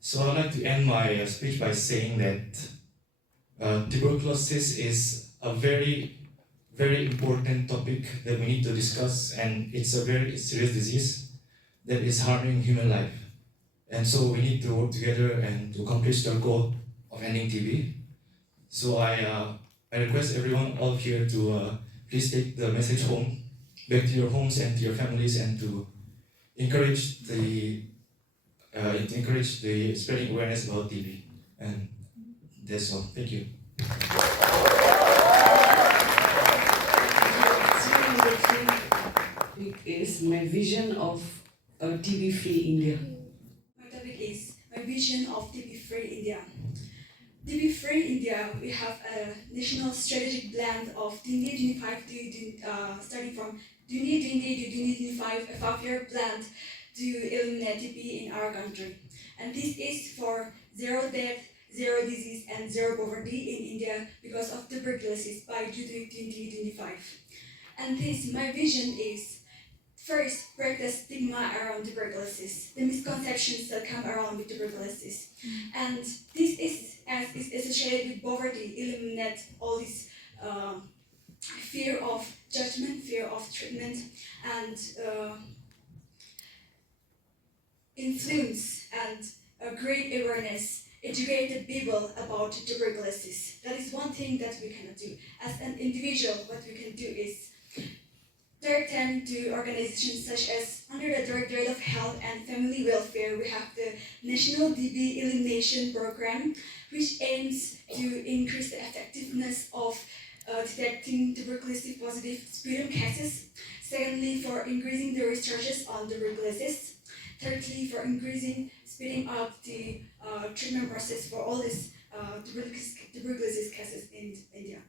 So I'd like to end my speech by saying that tuberculosis is a very, very important topic that we need to discuss, and it's a very serious disease that is harming human life. And so we need to work together and to accomplish the goal of ending TB. So I request everyone all here to please take the message home, back to your homes and to your families, and to encourage the spreading awareness about TB. And that's all. Thank you. Is my vision of a TB-free India. My topic is my vision of TB-free India. TB-free India, we have a national strategic plan of 2025 starting from 2020 to 2025, a 5-year plan to eliminate TB in our country. And this is for zero death, zero disease, and zero poverty in India because of tuberculosis by 2025. And this, my vision is, first, break the stigma around tuberculosis, the misconceptions that come around with tuberculosis. And this is, as is associated with poverty, eliminate all this fear of judgment, fear of treatment, and influence and great awareness, educate the people about tuberculosis. That is one thing that we cannot do. As an individual, what we can do is direct them to organizations such as under the Directorate of Health and Family Welfare, we have the National TB Elimination Programme, which aims to increase the effectiveness of detecting tuberculosis positive sputum cases. Secondly, for increasing the researches on tuberculosis. Thirdly, for speeding up the treatment process for all these tuberculosis cases in India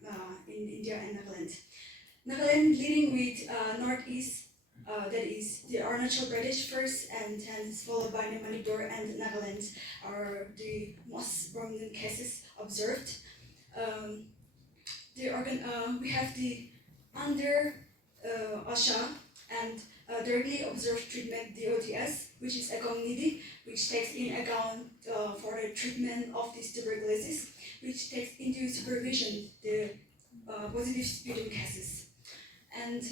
and Nagaland. Nagaland leading with Northeast, that is the Arunachal Pradesh first, and then followed by Manipur and Nagaland are the most prominent cases observed. We have the under ASHA and directly observed treatment DOTS, which is a community which takes in account for the treatment of this tuberculosis, which takes into supervision the positive sputum cases. And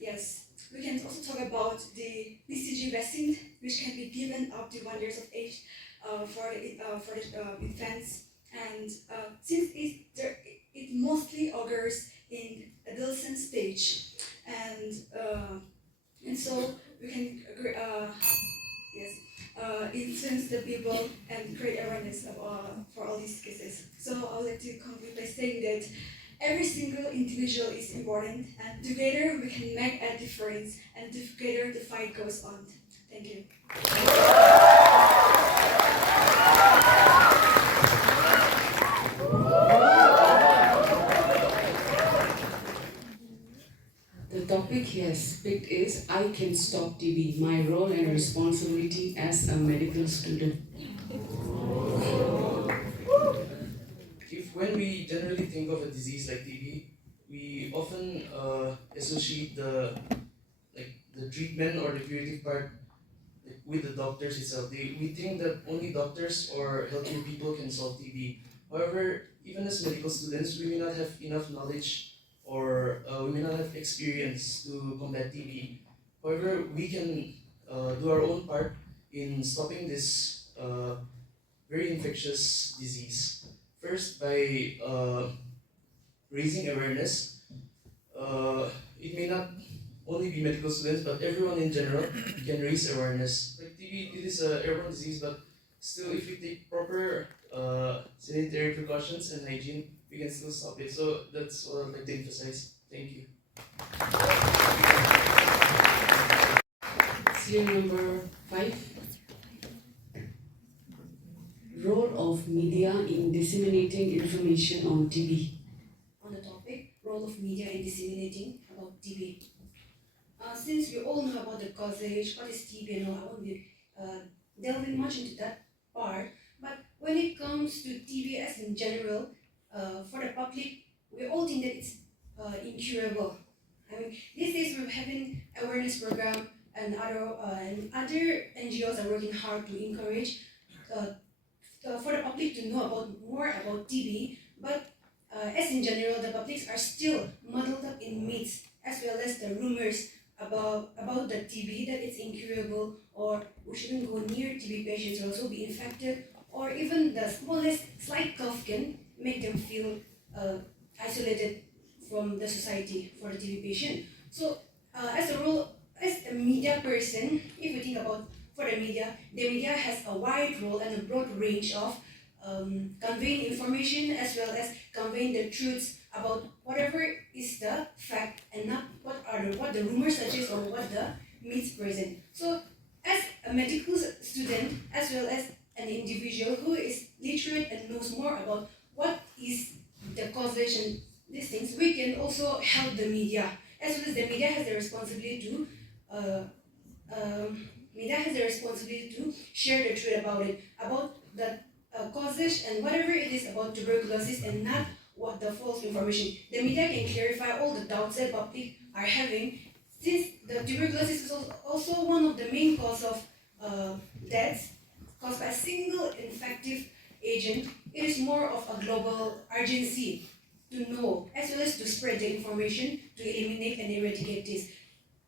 yes, we can also talk about the BCG vaccine, which can be given up to 1 year of age for the infants. And since it mostly occurs in adolescent stage, and so we can influence the people and create awareness for all these cases. So I would like to conclude by saying that every single individual is important, and together we can make a difference, and together the fight goes on. Thank you. The topic he has picked is I Can Stop TB, my role and responsibility as a medical student. When we generally think of a disease like TB, we often associate the treatment or the curative part with the doctors itself. We think that only doctors or healthcare people can solve TB. However, even as medical students, we may not have enough knowledge or we may not have experience to combat TB. However, we can do our own part in stopping this very infectious disease. First, by raising awareness. It may not only be medical students, but everyone in general can raise awareness. Like TB, it is an airborne disease, but still, if we take proper sanitary precautions and hygiene, we can still stop it. So that's what I'd like to emphasize. Thank you. serial number 5. Role of media in disseminating information on TB. On the topic, role of media in disseminating about TB. Since we all know about the causation, what is TB and all, I won't be delving much into that part. But when it comes to TB as in general, for the public, we all think that it's incurable. I mean, these days we're having awareness program and other NGOs are working hard to encourage for the public to know about more about TB. But as in general, the publics are still muddled up in myths as well as the rumors about the TB, that it's incurable or we shouldn't go near TB patients or also be infected, or even the smallest slight cough can make them feel isolated from the society for the TB patient. So as a media person, if we think about for the media has a wide role and a broad range of conveying information as well as conveying the truths about whatever is the fact and not what the rumors suggest or what the myths present. So as a medical student as well as an individual who is literate and knows more about what is the causation, these things, we can also help the media, as well as the media has the responsibility to share the truth about it, about the causes and whatever it is about tuberculosis, and not what the false information. The media can clarify all the doubts that public are having, since the tuberculosis is also one of the main cause of deaths caused by a single infective agent. It is more of a global urgency to know as well as to spread the information to eliminate and eradicate this.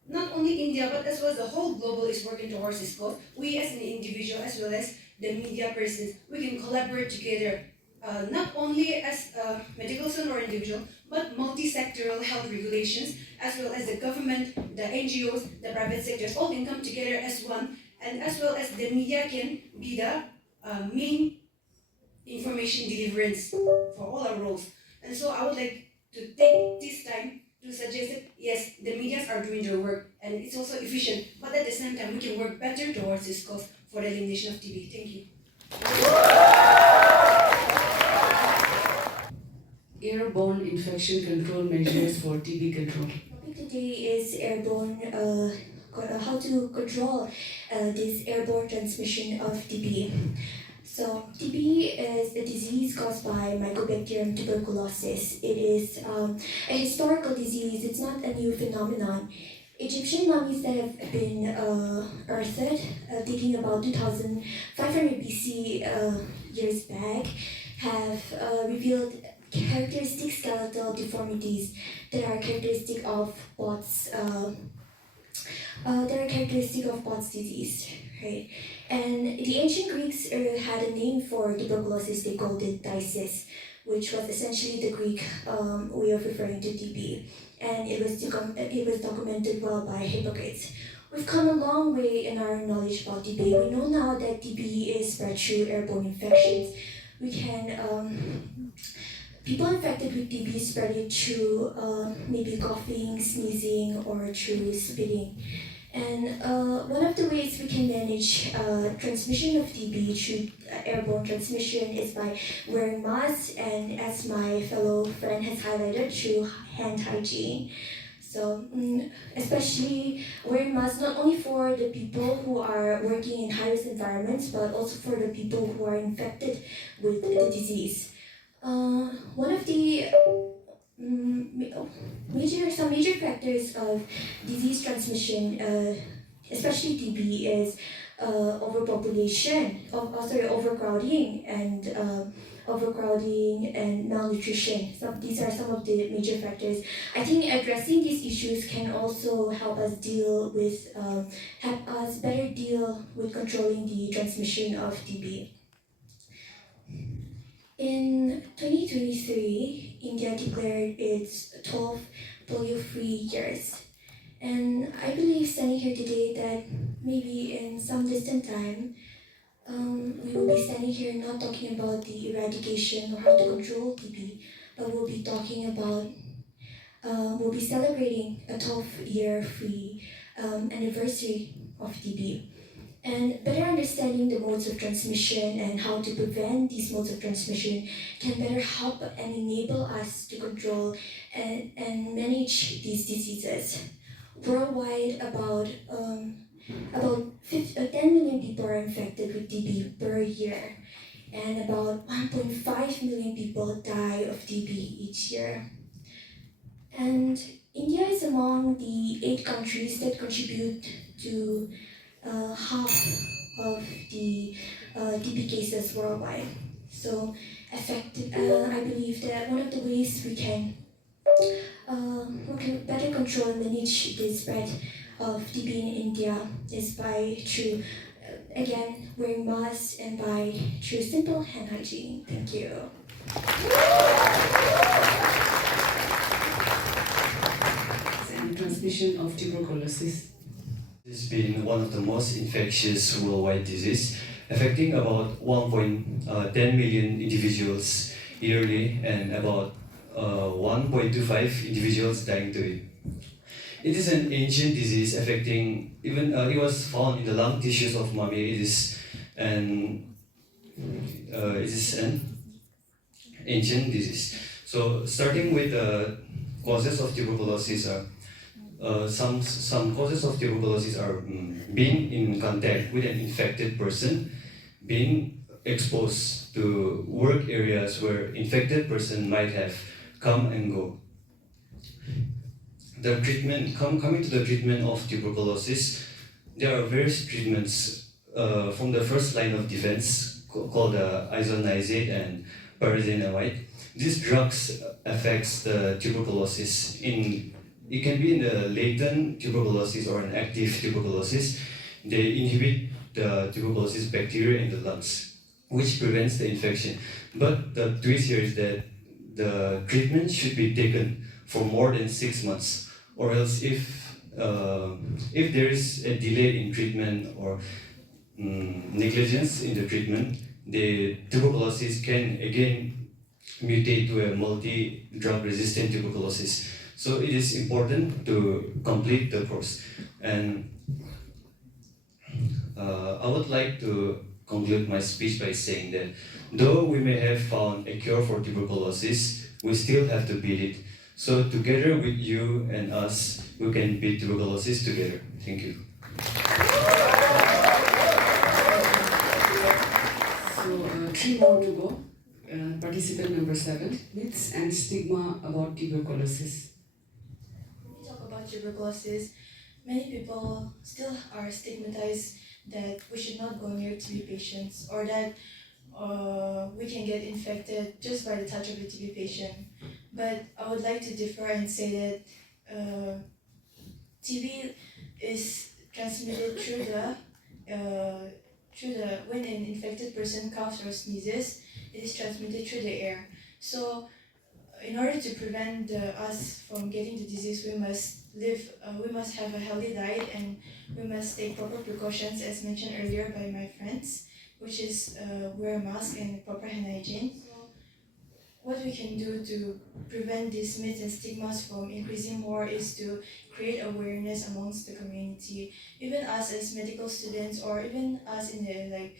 Not only India, but as well as the whole global is working towards this cause. We as an individual as well as the media persons, we can collaborate together, not only as a medical student or individual, but multi-sectoral health regulations, as well as the government, the NGOs, the private sectors, all can come together as one, and as well as the media can be the main information deliverance for all our roles. And so I would like to take this time to suggest that yes, the medias are doing their work and it's also efficient, but at the same time we can work better towards this cause for the elimination of TB. Thank you. Airborne infection control measures for TB control. The topic today is airborne, how to control this airborne transmission of TB. So TB is a disease caused by Mycobacterium tuberculosis. It is a historical disease. It's not a new phenomenon. Egyptian mummies that have been unearthed dating about 2500 BC years back have revealed characteristic skeletal deformities that are characteristic of Bott's disease, right? And the ancient Greeks had a name for tuberculosis. They called it phthisis, which was essentially the Greek way of referring to TB. And it was documented well by Hippocrates. We've come a long way in our knowledge about TB. We know now that TB is spread through airborne infections. We can people infected with TB spread it through maybe coughing, sneezing, or through spitting. And one of the ways we can manage transmission of TB through airborne transmission is by wearing masks, and as my fellow friend has highlighted, through hand hygiene. So especially wearing masks not only for the people who are working in high-risk environments, but also for the people who are infected with the disease. One of the major factors of disease transmission, especially TB, is overcrowding and malnutrition. So these are some of the major factors. I think addressing these issues can also help us better deal with controlling the transmission of TB. In 2023, India declared its 12 polio-free years. And I believe standing here today that maybe in some distant time, we will be standing here not talking about the eradication or how to control TB, but we'll be talking about, we'll be celebrating a 12-year free anniversary of TB. And better understanding the modes of transmission and how to prevent these modes of transmission can better help and enable us to control and manage these diseases. Worldwide, about 10 million people are infected with TB per year, and about 1.5 million people die of TB each year. And India is among the 8 countries that contribute to half of the TB cases worldwide. So, I believe that one of the ways we can better control and manage the spread of TB in India is by through again wearing masks and by through simple hand hygiene. Thank you. And transmission of tuberculosis. It's been one of the most infectious worldwide disease, affecting about 1.10 million individuals yearly and about 1.25 individuals dying to it. It is an ancient disease affecting even it was found in the lung tissues of mummy. It is an ancient disease. So starting with causes of tuberculosis are some causes of tuberculosis are being in contact with an infected person, being exposed to work areas where infected person might have come and go. The treatment, coming to the treatment of tuberculosis, there are various treatments from the first line of defense called isoniazid and pyrazinoate. These drugs affects the tuberculosis it can be in the latent tuberculosis or an active tuberculosis. They inhibit the tuberculosis bacteria in the lungs, which prevents the infection. But the twist here is that the treatment should be taken for more than 6 months, or else if there is a delay in treatment or negligence in the treatment, the tuberculosis can again mutate to a multi-drug resistant tuberculosis. So it is important to complete the course. And I would like to conclude my speech by saying that though we may have found a cure for tuberculosis, we still have to beat it. So together with you and us, we can beat tuberculosis together. Thank you. So 3 more to go. Participant number 7, myths and stigma about tuberculosis. When we talk about tuberculosis, many people still are stigmatized that we should not go near TB patients, or that we can get infected just by the touch of a TB patient. But I would like to differ and say that TB is transmitted through the when an infected person coughs or sneezes, it is transmitted through the air. So in order to prevent us from getting the disease, we must have a healthy diet, and we must take proper precautions as mentioned earlier by my friends, which is wear a mask and proper hand hygiene. So what we can do to prevent these myths and stigmas from increasing more is to create awareness amongst the community. Even us as medical students, or even us in the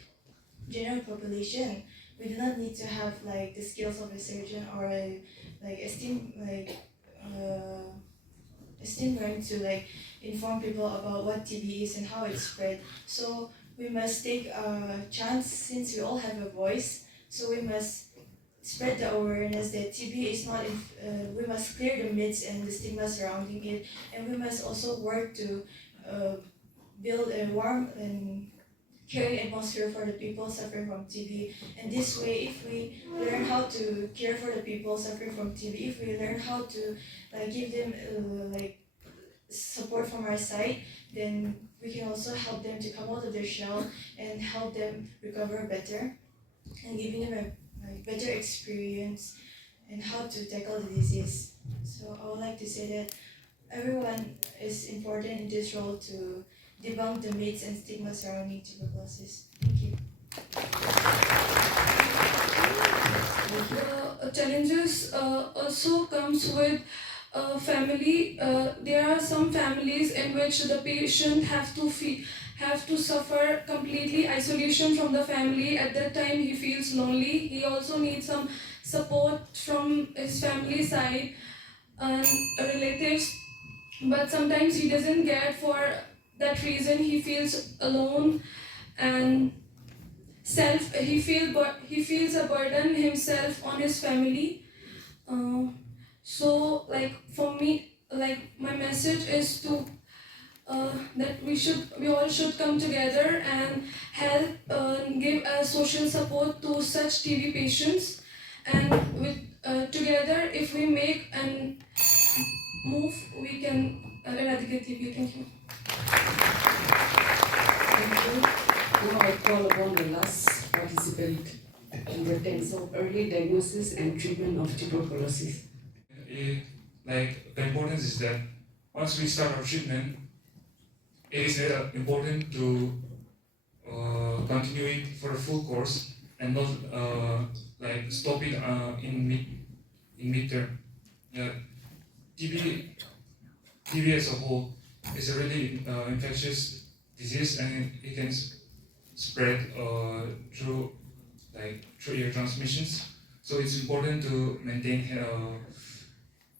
general population, we do not need to have the skills of a surgeon or esteem rank to inform people about what TB is and how it's spread. So we must take a chance, since we all have a voice. So we must spread the awareness that TB is not. We must clear the myths and the stigma surrounding it, and we must also work to build a warm and caring atmosphere for the people suffering from TB. And this way, if we learn how to care for the people suffering from TB, if we learn how to give them support from our side, then we can also help them to come out of their shell and help them recover better, and giving them a better experience and how to tackle the disease. So I would like to say that everyone is important in this role to debunk the myths and stigma surrounding tuberculosis. Thank you. The challenges also comes with there are some families in which the patient have to suffer completely isolation from the family. At that time he feels lonely. He also needs some support from his family side and relatives, but sometimes he doesn't get. For that reason he feels alone and he feels a burden himself on his family. So like for me, like my message is to that we all should come together and help give a social support to such TB patients, and with together if we make and move, we can eradicate TB. Thank you. Thank you. Now I call upon the last participant, number 10. So early diagnosis and treatment of tuberculosis. The importance is that once we start our treatment, it is important to continue it for a full course and not stop it in mid-term. TB as a whole is a really infectious disease, and it can spread through air transmissions. So it's important to maintain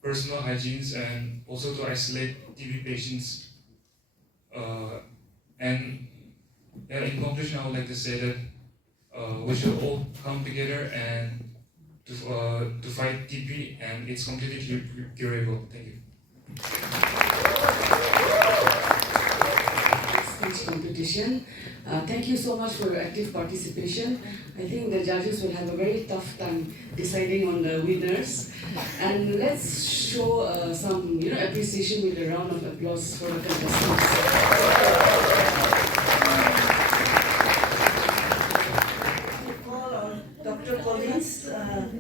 personal hygienes and also to isolate TB patients. And in conclusion, I would like to say that we should all come together and to fight TB, and it's completely curable. Thank you. Speech competition. Thank you so much for your active participation. I think the judges will have a very tough time deciding on the winners. And let's show some appreciation with a round of applause for the contestants. Call on Dr. Collins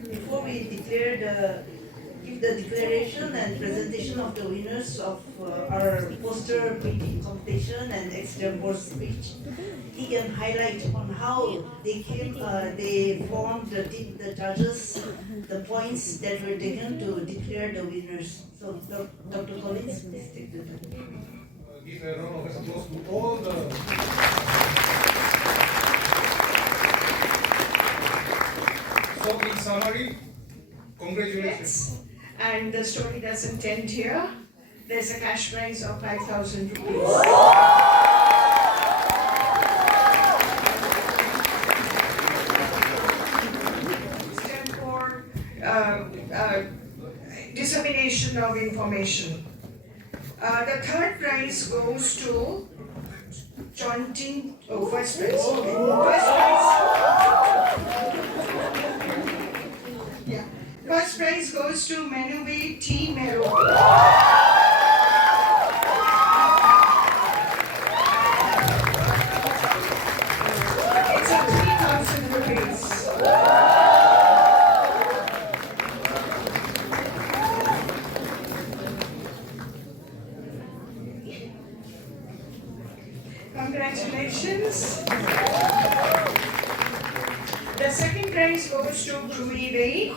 before we give the declaration and presentation of the winners of our poster painting competition and extempore speech. He can highlight on how they formed the judges, the points that were taken to declare the winners. So, Dr. Collins, please take the time. Give a round of applause to all the. So, in summary, congratulations. And the story doesn't end here. There's a cash prize of 5,000 rupees. For dissemination of information. The third prize goes to first prize. First prize goes to Menubi T. Mero. It's a 3,000 rupees. Congratulations. The second prize goes to Krui Ray.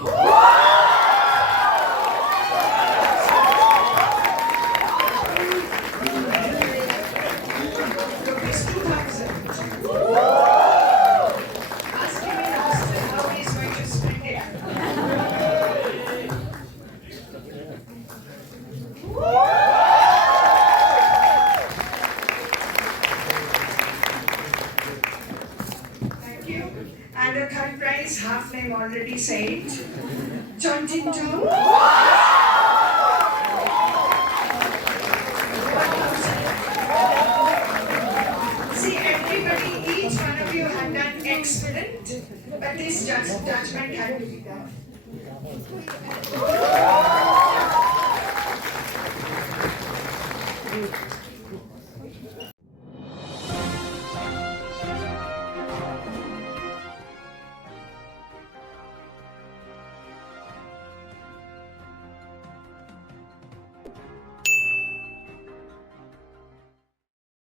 Rupees 2,000. Ask him in Austin how he's going to spend it. Thank you. And the third prize, half name already said, Chontinto. See, everybody, each one of you had done excellent, but this judgment had to be done.